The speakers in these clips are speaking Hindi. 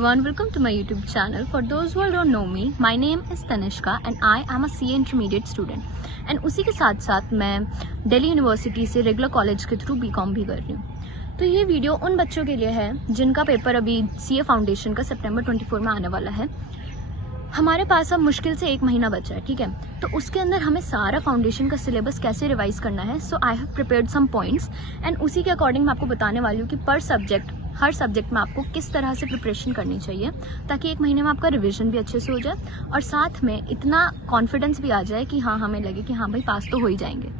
everyone, welcome to my YouTube channel. For those who don't know me, my name is Tanishka and I am a CA intermediate student. And उसी के साथ साथ मैं दिल्ली यूनिवर्सिटी से रेगुलर कॉलेज के थ्रू बीकॉम भी कर रही हूँ। तो ये वीडियो उन बच्चों के लिए है जिनका पेपर अभी CA फाउंडेशन का सितंबर 24 में आने वाला है। हमारे पास अब मुश्किल से 1 महीना बचा है, ठीक है। तो उसके अंदर हमें सारा फाउंडेशन का सिलेबस कैसे रिवाइज करना है। So I have prepared some points and उसी के अकॉर्डिंग मैं आपको बताने वाली हूँ कि हर सब्जेक्ट में आपको किस तरह से प्रिपरेशन करनी चाहिए ताकि 1 महीने में आपका रिवीजन भी अच्छे से हो जाए और साथ में इतना कॉन्फिडेंस भी आ जाए कि हाँ, हमें लगे कि हाँ भाई पास तो हो ही जाएंगे।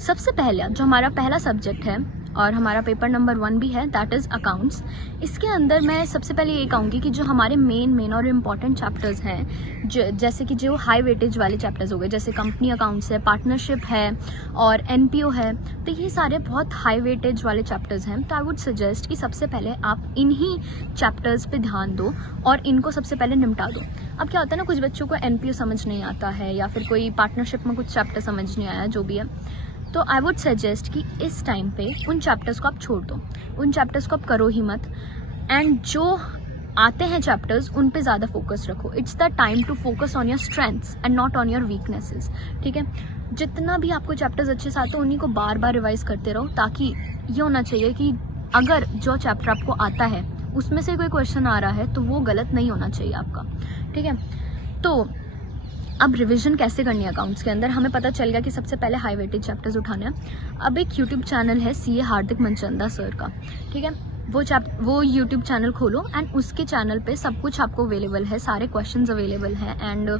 सबसे पहले जो हमारा पहला सब्जेक्ट है और हमारा पेपर नंबर 1 भी है, दैट इज़ अकाउंट्स। इसके अंदर मैं सबसे पहले ये कहूँगी कि जो हमारे मेन और इम्पॉर्टेंट चैप्टर्स हैं, जैसे कि जो हाई वेटेज वाले चैप्टर्स हो गए, जैसे कंपनी अकाउंट्स है, पार्टनरशिप है और NPO है, तो ये सारे बहुत हाई वेटेज वाले चैप्टर्स हैं। तो आई वुड सजेस्ट कि सबसे पहले आप इन्हीं चैप्टर्स पे ध्यान दो और इनको सबसे पहले निपटा दो। अब क्या होता है ना, कुछ बच्चों को NPO समझ नहीं आता है या फिर कोई पार्टनरशिप में कुछ चैप्टर समझ नहीं आया, जो भी है, तो आई वुड सजेस्ट कि इस टाइम पे उन चैप्टर्स को आप छोड़ दो, उन चैप्टर्स को आप करो ही मत एंड जो आते हैं चैप्टर्स उन पे ज़्यादा फोकस रखो। It's the time to focus on your strengths and not on your weaknesses, ठीक है। जितना भी आपको चैप्टर्स अच्छे से आते हैं उन्हीं को बार बार रिवाइज करते रहो, ताकि ये होना चाहिए कि अगर जो चैप्टर आपको आता है उसमें से कोई क्वेश्चन आ रहा है तो वो गलत नहीं होना चाहिए आपका, ठीक है। तो अब रिवीजन कैसे करनी है अकाउंट्स के अंदर, हमें पता चल गया कि सबसे पहले हाई वेटेज चैप्टर्स उठाने हैं। अब एक यूट्यूब चैनल है CA हार्दिक मनचंदा सर का, ठीक है। वो यूट्यूब चैनल खोलो एंड उसके चैनल पे सब कुछ आपको अवेलेबल है, सारे क्वेश्चंस अवेलेबल हैं एंड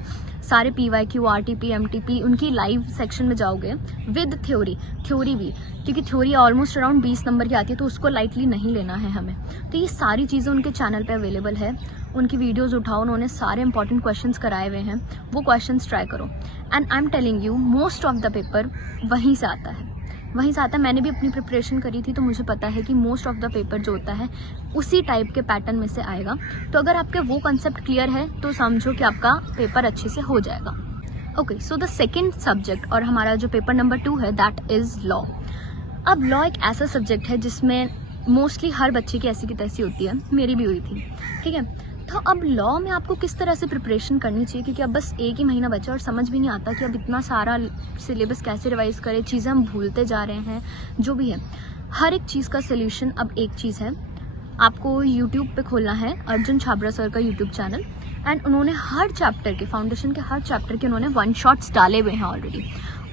सारे PYQ, RTP, MTP उनकी लाइव सेक्शन में जाओगे विद थ्योरी भी, क्योंकि थ्योरी ऑलमोस्ट अराउंड 20 नंबर की आती है, तो उसको लाइटली नहीं लेना है हमें। तो ये सारी चीज़ें उनके चैनल पे अवेलेबल है, उनकी वीडियोस उठाओ, उन्होंने सारे इंपॉर्टेंट क्वेश्चंस कराए हुए हैं, वो क्वेश्चंस ट्राई करो and I am telling you most of the paper वहीं से आता है। मैंने भी अपनी प्रिपरेशन करी थी तो मुझे पता है कि मोस्ट ऑफ द पेपर जो होता है उसी टाइप के पैटर्न में से आएगा। तो अगर आपके वो कंसेप्ट क्लियर है तो समझो कि आपका पेपर अच्छे से हो जाएगा। Okay, so the second subject और हमारा जो पेपर नंबर 2 है, दैट इज़ लॉ। अब लॉ एक ऐसा सब्जेक्ट है जिसमें मोस्टली हर बच्चे की ऐसी की तैसी होती है, मेरी भी हुई थी, ठीक है। तो अब लॉ में आपको किस तरह से प्रिपरेशन करनी चाहिए, क्योंकि अब बस 1 ही महीना बचा और समझ भी नहीं आता कि अब इतना सारा सिलेबस कैसे रिवाइज करें, चीज़ें हम भूलते जा रहे हैं। जो भी है, हर एक चीज़ का सोल्यूशन अब एक चीज़ है, आपको यूट्यूब पे खोलना है अर्जुन छाबड़ा सर का यूट्यूब चैनल एंड उन्होंने हर चैप्टर के, फाउंडेशन के हर चैप्टर के उन्होंने 1 शॉट्स डाले हुए हैं ऑलरेडी।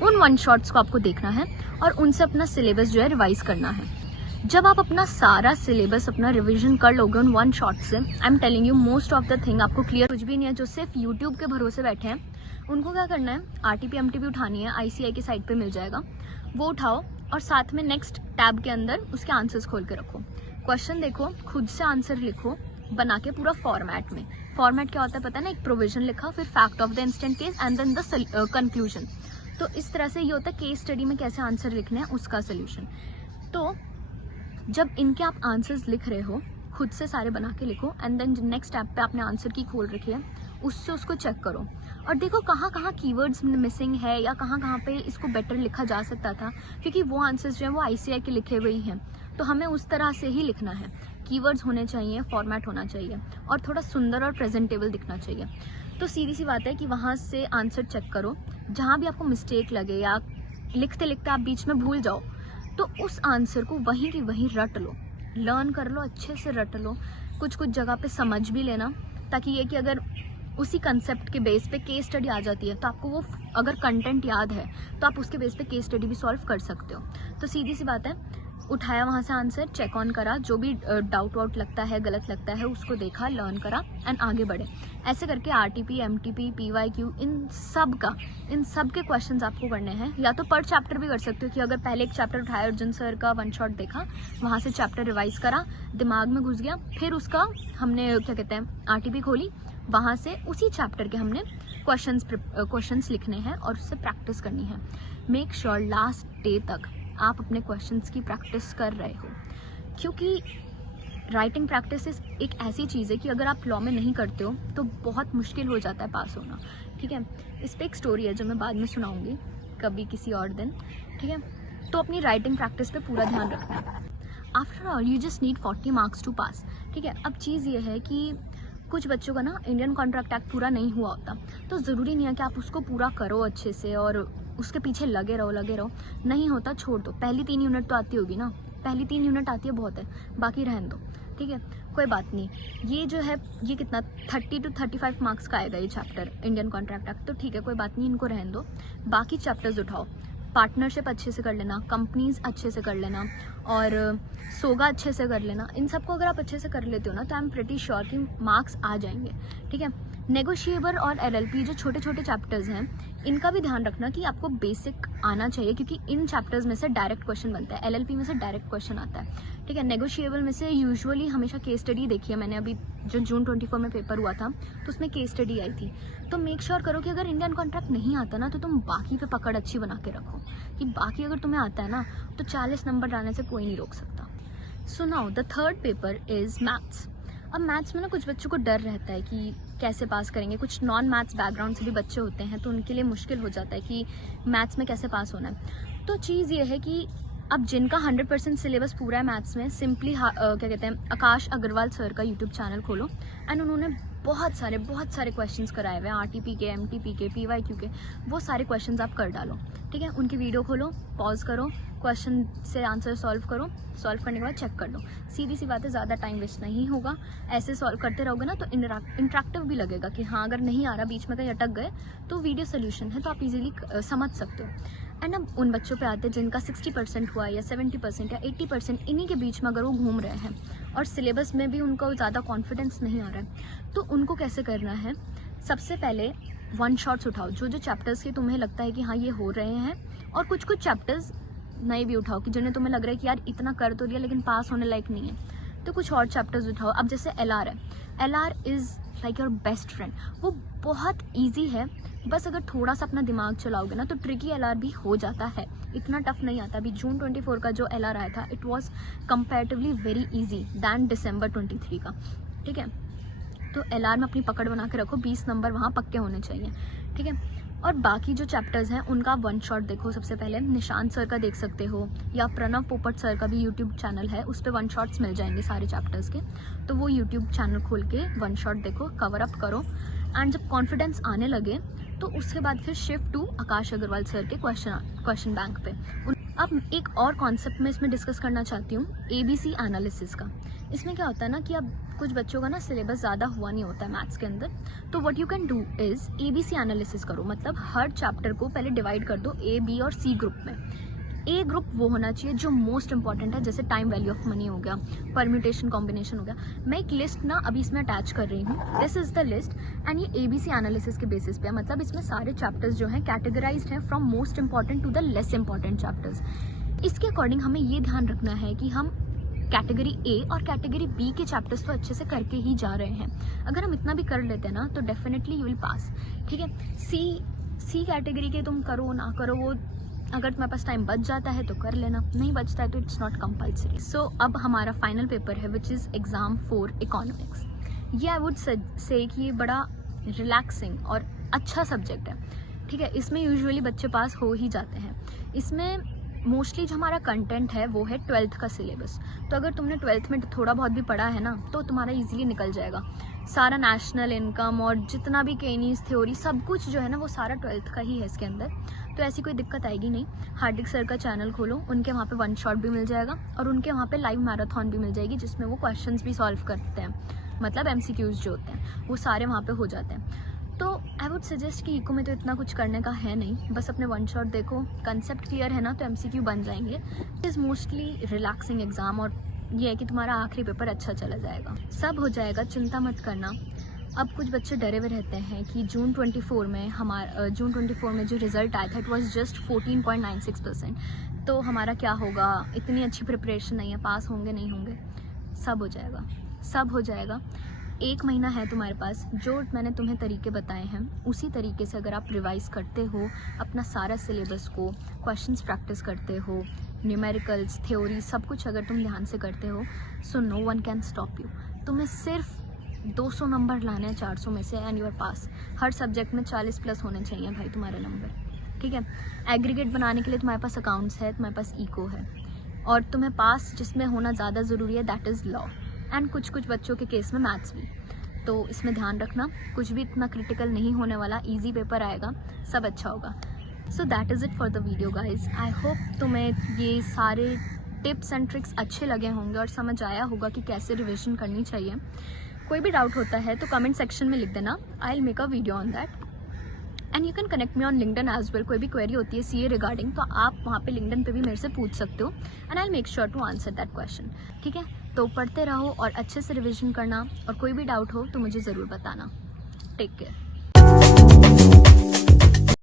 उन 1 शॉट्स को आपको देखना है और उनसे अपना सिलेबस जो है रिवाइज करना है। जब आप अपना सारा सिलेबस अपना रिवीजन कर लोगे उन 1 शॉट से, I am telling you most of the thing आपको क्लियर कुछ भी नहीं है। जो सिर्फ यूट्यूब के भरोसे बैठे हैं उनको क्या करना है, RTP MTP उठानी है, ICI की साइट पे मिल जाएगा, वो उठाओ और साथ में नेक्स्ट टैब के अंदर उसके आंसर्स खोल के रखो, क्वेश्चन देखो, खुद से आंसर लिखो बना के पूरा फॉर्मेट में। फॉर्मेट क्या होता है पता है ना, एक प्रोविजन लिखा, फिर fact of the instant case and then the conclusion. तो इस तरह से ये होता है केस स्टडी में कैसे आंसर लिखने हैं उसका सोल्यूशन। तो जब इनके आप आंसर्स लिख रहे हो खुद से सारे बना के लिखो एंड देन नेक्स्ट ऐप पे आपने आंसर की खोल रखी है, उससे उसको चेक करो और देखो कहाँ कहाँ कीवर्ड्स मिसिंग है या कहाँ कहाँ पे इसको बेटर लिखा जा सकता था, क्योंकि वो आंसर्स जो है वो ICI के लिखे हुए ही हैं। तो हमें उस तरह से ही लिखना है, कीवर्ड्स होने चाहिए, फॉर्मेट होना चाहिए और थोड़ा सुंदर और प्रेजेंटेबल दिखना चाहिए। तो सीधी सी बात है कि वहाँ से आंसर चेक करो, जहाँ भी आपको मिस्टेक लगे या लिखते लिखते आप बीच में भूल जाओ तो उस आंसर को वहीं की वहीं रट लो, लर्न कर लो, अच्छे से रट लो, कुछ जगह पे समझ भी लेना, ताकि ये कि अगर उसी कंसेप्ट के बेस पे केस स्टडी आ जाती है तो आपको वो अगर कंटेंट याद है तो आप उसके बेस पे केस स्टडी भी सॉल्व कर सकते हो। तो सीधी सी बात है, उठाया वहाँ से आंसर, चेक ऑन करा, जो भी डाउट वाउट लगता है, गलत लगता है, उसको देखा, लर्न करा एंड आगे बढ़े। ऐसे करके RTP MTP PYQ इन सब के क्वेश्चंस आपको करने हैं। या तो पर चैप्टर भी कर सकते हो कि अगर पहले एक चैप्टर उठाया, अर्जुन सर का 1 शॉट देखा, वहाँ से चैप्टर रिवाइज करा, दिमाग में घुस गया, फिर उसका हमने क्या कहते हैं RTP खोली, वहाँ से उसी चैप्टर के हमने क्वेश्चंस लिखने हैं और उससे प्रैक्टिस करनी है। मेक श्योर लास्ट डे तक आप अपने क्वेश्चंस की प्रैक्टिस कर रहे हो, क्योंकि राइटिंग प्रैक्टिस एक ऐसी चीज़ है कि अगर आप लॉ में नहीं करते हो तो बहुत मुश्किल हो जाता है पास होना, ठीक है। इस पर एक स्टोरी है जो मैं बाद में सुनाऊंगी कभी किसी और दिन, ठीक है। तो अपनी राइटिंग प्रैक्टिस पे पूरा ध्यान रखना है। After all you just need 40 marks to pass, ठीक है। अब चीज़ ये है कि कुछ बच्चों का ना इंडियन कॉन्ट्रैक्ट एक्ट पूरा नहीं हुआ होता, तो ज़रूरी नहीं है कि आप उसको पूरा करो अच्छे से और उसके पीछे लगे रहो। नहीं होता छोड़ दो, पहली 3 यूनिट तो आती होगी ना, पहली 3 यूनिट आती है बहुत है, बाकी रहने दो, ठीक है, कोई बात नहीं। ये जो है ये कितना 30 to 35 मार्क्स का आएगा ये चैप्टर इंडियन कॉन्ट्रैक्ट एक्ट, तो ठीक है कोई बात नहीं, इनको रहने दो। बाकी चैप्टर्स उठाओ, पार्टनरशिप अच्छे से कर लेना, कंपनीज अच्छे से कर लेना और सोगा अच्छे से कर लेना। इन सबको अगर आप अच्छे से कर लेते हो ना तो आई एम प्रेटी श्योर कि मार्क्स आ जाएंगे, ठीक है। नेगोशिएबल और एलएलपी जो छोटे छोटे चैप्टर्स हैं, इनका भी ध्यान रखना कि आपको बेसिक आना चाहिए, क्योंकि इन चैप्टर्स में से डायरेक्ट क्वेश्चन बनता है, एलएलपी में से डायरेक्ट क्वेश्चन आता है, ठीक है। नेगोशिएबल में से यूजुअली हमेशा केस स्टडी देखी है मैंने, अभी जो जून 24 में पेपर हुआ था तो उसमें केस स्टडी आई थी। तो मेक श्योर करो कि अगर इंडियन कॉन्ट्रैक्ट नहीं आता ना तो तुम बाकी पे पकड़ अच्छी बना के रखो, कि बाकी अगर तुम्हें आता है ना तो 40 नंबर लाने से कोई नहीं रोक सकता। So now the third paper is maths. अब मैथ्स में ना कुछ बच्चों को डर रहता है कि कैसे पास करेंगे, कुछ नॉन मैथ्स बैकग्राउंड से भी बच्चे होते हैं तो उनके लिए मुश्किल हो जाता है कि मैथ्स में कैसे पास होना है। तो चीज़ ये है कि अब जिनका 100% सिलेबस पूरा है मैथ्स में, सिंपली क्या कहते हैं, आकाश अग्रवाल सर का यूट्यूब चैनल खोलो एंड उन्होंने बहुत सारे क्वेश्चंस कराए हुए हैं, आरटीपी के, एमटीपी के, पीवाईक्यू के, वो सारे क्वेश्चंस आप कर डालो, ठीक है। उनकी वीडियो खोलो, पॉज करो, क्वेश्चन से आंसर सॉल्व करो, सॉल्व करने के बाद चेक कर लो। सीधी सी बात है, ज़्यादा टाइम वेस्ट नहीं होगा, ऐसे सॉल्व करते रहोगे ना तो इंटरेक्टिव भी लगेगा कि हाँ अगर नहीं आ रहा, बीच में कहीं अटक गए तो वीडियो सोल्यूशन है तो आप इजीली समझ सकते हो। एंड अब उन बच्चों पे आते हैं जिनका 60% हुआ या 70% या 80%, इन्हीं के बीच में अगर वो घूम रहे हैं और सिलेबस में भी उनको ज़्यादा कॉन्फिडेंस नहीं आ रहा है, तो उनको कैसे करना है। सबसे पहले वन शॉट्स उठाओ, जो जो चैप्टर्स के तुम्हें लगता है कि हाँ ये हो रहे हैं, और कुछ कुछ चैप्टर्स नए भी उठाओ कि जिन्हें तुम्हें लग रहा है कि यार इतना कर तो लिया लेकिन पास होने लायक नहीं है, तो कुछ और चैप्टर्स उठाओ। अब जैसे एलआर है, LR is like your best friend, वो बहुत ईजी है, बस अगर थोड़ा सा अपना दिमाग चलाओगे ना तो ट्रिकी एलआर भी हो जाता है, इतना टफ नहीं आता। अभी जून 24 का जो एलआर आया था it was comparatively very easy than December 23 का, ठीक है। तो एलआर में अपनी पकड़ बना के रखो, 20 नंबर वहाँ पक्के होने चाहिए, ठीक है। और बाकी जो चैप्टर्स हैं उनका वन शॉट देखो। सबसे पहले निशांत सर का देख सकते हो, या प्रणव पोपट सर का भी यूट्यूब चैनल है, उस पर वन शॉट्स मिल जाएंगे सारे चैप्टर्स के, तो वो यूट्यूब चैनल खोल के वन शॉट देखो, कवर अप करो एंड जब कॉन्फिडेंस आने लगे तो उसके बाद फिर shift to Aakash Agarwal sir के क्वेश्चन बैंक पे। अब एक और कॉन्सेप्ट मैं इसमें डिस्कस करना चाहती हूँ, ABC एनालिसिस का। इसमें क्या होता है ना कि अब कुछ बच्चों का ना सिलेबस ज़्यादा हुआ नहीं होता है मैथ्स के अंदर, तो what you can do is ABC analysis करो, मतलब हर चैप्टर को पहले डिवाइड कर दो A, B और C ग्रुप में। ए ग्रुप वो होना चाहिए जो मोस्ट इंपॉर्टेंट है, जैसे टाइम वैल्यू ऑफ मनी हो गया, परम्यूटेशन कॉम्बिनेशन हो गया। मैं एक लिस्ट ना अभी इसमें अटैच कर रही हूँ, this is the list and ये ABC एनालिसिस के बेसिस पे है, मतलब इसमें सारे चैप्टर्स जो हैं कैटेगराइज्ड हैं from most important to the less important chapters. इसके अकॉर्डिंग हमें ये ध्यान रखना है कि हम कैटेगरी A और कैटेगरी B के चैप्टर्स तो अच्छे से करके ही जा रहे हैं। अगर हम इतना भी कर लेते हैं ना तो डेफिनेटली यू विल पास, ठीक है। सी कैटेगरी के तुम करो ना करो, वो अगर तुम्हारे पास टाइम बच जाता है तो कर लेना, नहीं बचता है तो इट्स नॉट कंपल्सरी। सो अब हमारा फाइनल पेपर है विच इज़ एग्जाम 4 इकोनॉमिक्स। ये आई वुड से कि ये बड़ा रिलैक्सिंग और अच्छा सब्जेक्ट है, ठीक है। इसमें यूजुअली बच्चे पास हो ही जाते हैं। इसमें मोस्टली जो हमारा कंटेंट है वो है 12th का सिलेबस, तो अगर तुमने 12th में थोड़ा बहुत भी पढ़ा है ना तो तुम्हारा इजीली निकल जाएगा। सारा नेशनल इनकम और जितना भी केनीज थ्योरी सब कुछ जो है ना वो सारा 12th का ही है इसके अंदर, तो ऐसी कोई दिक्कत आएगी नहीं। हार्दिक सर का चैनल खोलो, उनके वहाँ पे वन शॉट भी मिल जाएगा और उनके वहाँ पे लाइव मैराथन भी मिल जाएगी जिसमें वो क्वेश्चंस भी सॉल्व करते हैं, मतलब MCQs जो होते हैं वो सारे वहाँ पे हो जाते हैं। तो आई वुड सजेस्ट कि इको में तो इतना कुछ करने का है नहीं, बस अपने वन शॉट देखो, कंसेप्ट क्लियर है ना तो MCQ बन जाएंगे। It is mostly relaxing exam और ये है कि तुम्हारा आखिरी पेपर अच्छा चला जाएगा, सब हो जाएगा, चिंता मत करना। अब कुछ बच्चे डरे हुए रहते हैं कि जून 24 में जो रिजल्ट आया था इट वाज जस्ट 14.96%, तो हमारा क्या होगा, इतनी अच्छी प्रिपरेशन नहीं है, पास होंगे नहीं होंगे। सब हो जाएगा, सब हो जाएगा। 1 महीना है तुम्हारे पास, जो मैंने तुम्हें तरीके बताए हैं उसी तरीके से अगर आप रिवाइज करते हो अपना सारा सिलेबस को, क्वेश्चंस प्रैक्टिस करते हो, न्यूमेरिकल्स, थ्योरी, सब कुछ अगर तुम ध्यान से करते हो, so no one can stop you. तुम्हें सिर्फ 200 नंबर लाने हैं 400 में से एंड यूर पास। हर सब्जेक्ट में 40+ होने चाहिए भाई तुम्हारे नंबर, ठीक है। एग्रीगेट बनाने के लिए तुम्हारे पास अकाउंट्स है, तुम्हारे पास इको है, और तुम्हें पास जिसमें होना ज़्यादा ज़रूरी है दैट इज़ लॉ, एंड कुछ कुछ बच्चों के केस में मैथ्स भी। तो इसमें ध्यान रखना, कुछ भी इतना क्रिटिकल नहीं होने वाला, इजी पेपर आएगा, सब अच्छा होगा। So that is it for the video guys. I hope तुम्हें ये सारे टिप्स एंड ट्रिक्स अच्छे लगे होंगे और समझ आया होगा कि कैसे रिविजन करनी चाहिए। कोई भी डाउट होता है तो कमेंट सेक्शन में लिख देना, I will make a video on that. And you can connect me on LinkedIn as well. कोई भी क्वेरी होती है सीए रिगार्डिंग तो आप वहाँ पे लिंक्डइन पे भी मेरे से पूछ सकते हो and I will make sure to answer that question. ठीक है, तो पढ़ते रहो और अच्छे से रिविजन करना, और कोई भी डाउट हो तो मुझे ज़रूर बताना। Take care.